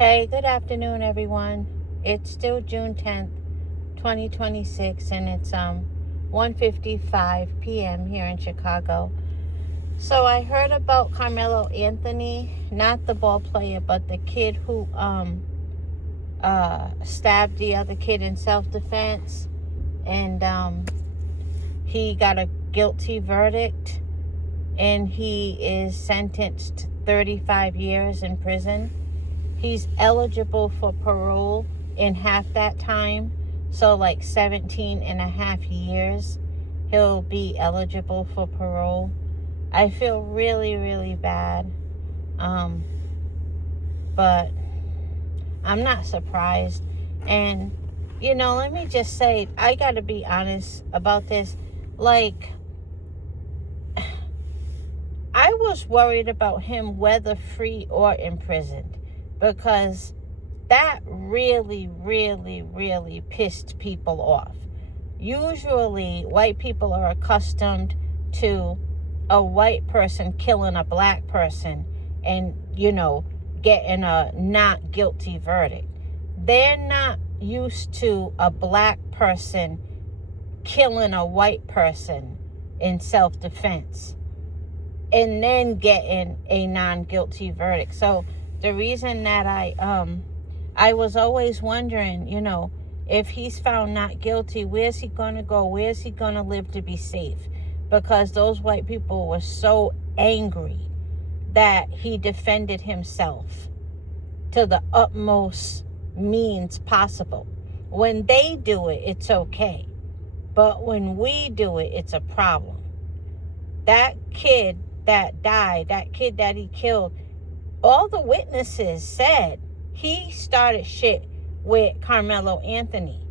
Hey, good afternoon, everyone. It's still June 10th, 2026, and it's 1:55 p.m. here in Chicago. So I heard about Carmelo Anthony, not the ball player, but the kid who stabbed the other kid in self-defense, and he got a guilty verdict, and he is sentenced to 35 years in prison. He's eligible for parole in half that time. So like 17 and a half years, he'll be eligible for parole. I feel really, really bad. But I'm not surprised. And, let me just say, I got to be honest about this. Like, I was worried about him whether free or imprisoned, because that really, really, really pissed people off. Usually, white people are accustomed to a white person killing a black person and, getting a not guilty verdict. They're not used to a black person killing a white person in self-defense and then getting a non-guilty verdict. So the reason that I was always wondering, if he's found not guilty, where's he going to go? Where's he going to live to be safe? Because those white people were so angry that he defended himself to the utmost means possible. When they do it, it's okay. But when we do it, it's a problem. That kid that died, that kid that he killed, all the witnesses said he started shit with Carmelo Anthony.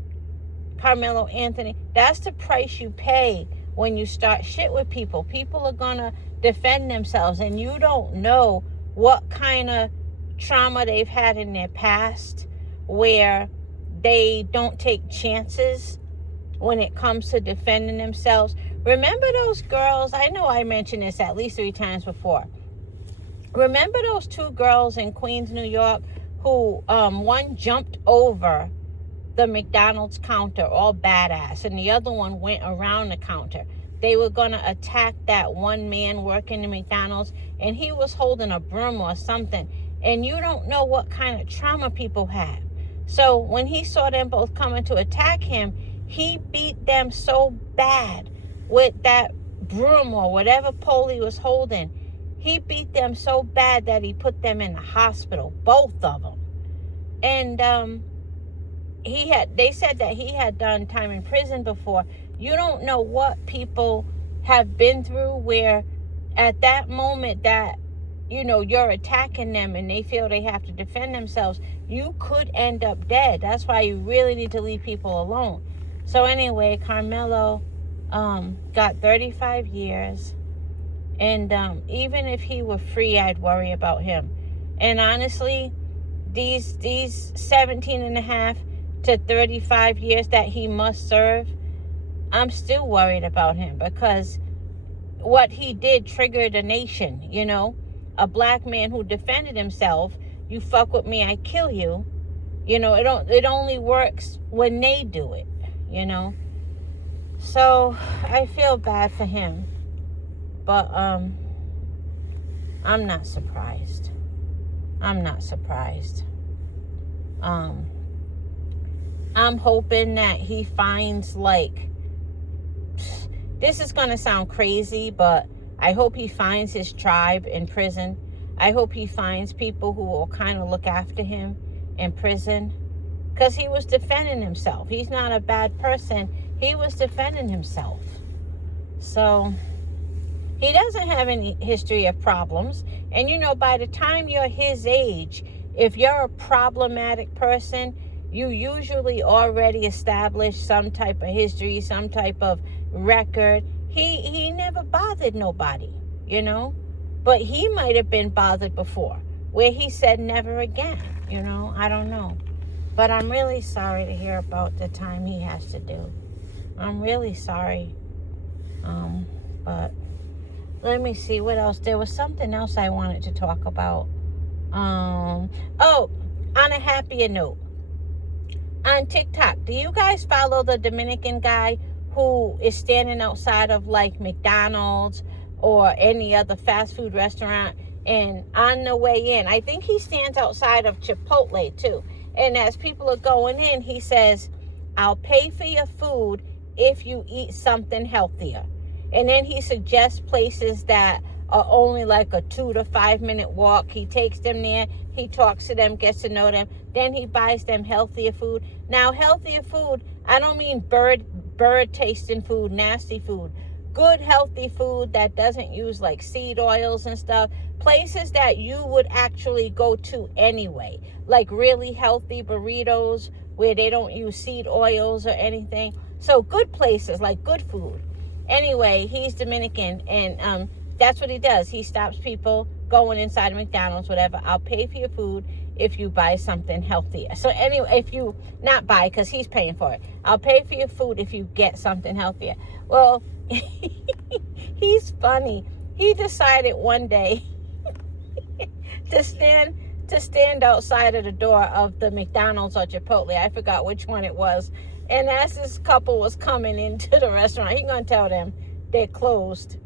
Carmelo Anthony, that's the price you pay when you start shit with people. People are going to defend themselves, and you don't know what kind of trauma they've had in their past where they don't take chances when it comes to defending themselves. Remember those girls? I know I mentioned this at least 3 times before. Remember those 2 girls in Queens, New York, who one jumped over the McDonald's counter all badass, and the other one went around the counter. They were going to attack that one man working in McDonald's, and he was holding a broom or something. And you don't know what kind of trauma people have. So when he saw them both coming to attack him, he beat them so bad with that broom or whatever pole he was holding. He beat them so bad that he put them in the hospital, both of them. And they said that he had done time in prison before. You don't know what people have been through where at that moment that, you're attacking them and they feel they have to defend themselves, you could end up dead. That's why you really need to leave people alone. So anyway, Carmelo got 35 years. And even if he were free, I'd worry about him. And honestly, these 17 and a half to 35 years that he must serve, I'm still worried about him, because what he did triggered a nation, a black man who defended himself. You fuck with me, I kill you. It only works when they do it, So I feel bad for him. But I'm not surprised. I'm hoping that he finds, this is going to sound crazy, but I hope he finds his tribe in prison. I hope he finds people who will kind of look after him in prison, because he was defending himself. He's not a bad person. He was defending himself. So he doesn't have any history of problems. And, by the time you're his age, if you're a problematic person, you usually already established some type of history, some type of record. He never bothered nobody, But he might have been bothered before, where he said never again, I don't know. But I'm really sorry to hear about the time he has to do. I'm really sorry. But let me see what else. There was something else I wanted to talk about. on a happier note, on TikTok, do you guys follow the Dominican guy who is standing outside of like McDonald's or any other fast food restaurant, and on the way in, I think he stands outside of Chipotle too, and as people are going in, he says, I'll pay for your food if you eat something healthier. And then he suggests places that are only like a 2 to 5 minute walk. He takes them there, he talks to them, gets to know them, then he buys them healthier food. Now, healthier food, I don't mean bird tasting food, nasty food. Good healthy food that doesn't use like seed oils and stuff. Places that you would actually go to anyway, like really healthy burritos where they don't use seed oils or anything. So good places, like good food. Anyway, he's Dominican, and that's what he does. He stops people going inside of McDonald's, whatever. I'll pay for your food if you buy something healthier. So anyway, if you not buy, because he's paying for it. I'll pay for your food if you get something healthier. Well, he's funny. He decided one day to stand outside of the door of the McDonald's or Chipotle. I forgot which one it was. And as this couple was coming into the restaurant, he's going to tell them they're closed.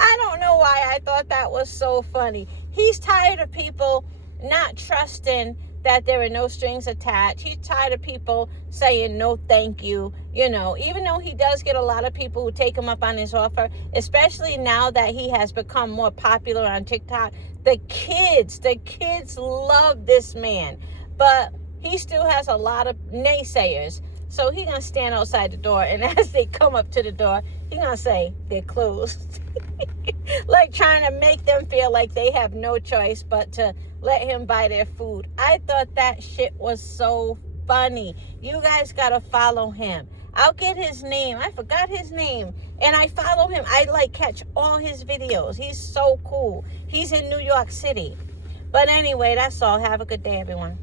I don't know why I thought that was so funny. He's tired of people not trusting that there are no strings attached. He's tired of people saying no thank you. You know, even though he does get a lot of people who take him up on his offer, especially now that he has become more popular on TikTok. The kids love this man. But he still has a lot of naysayers. So he's going to stand outside the door, and as they come up to the door, he's going to say, they're closed. Like trying to make them feel like they have no choice but to let him buy their food. I thought that shit was so funny. You guys got to follow him. I'll get his name. I forgot his name. And I follow him. I like catch all his videos. He's so cool. He's in New York City. But anyway, that's all. Have a good day, everyone.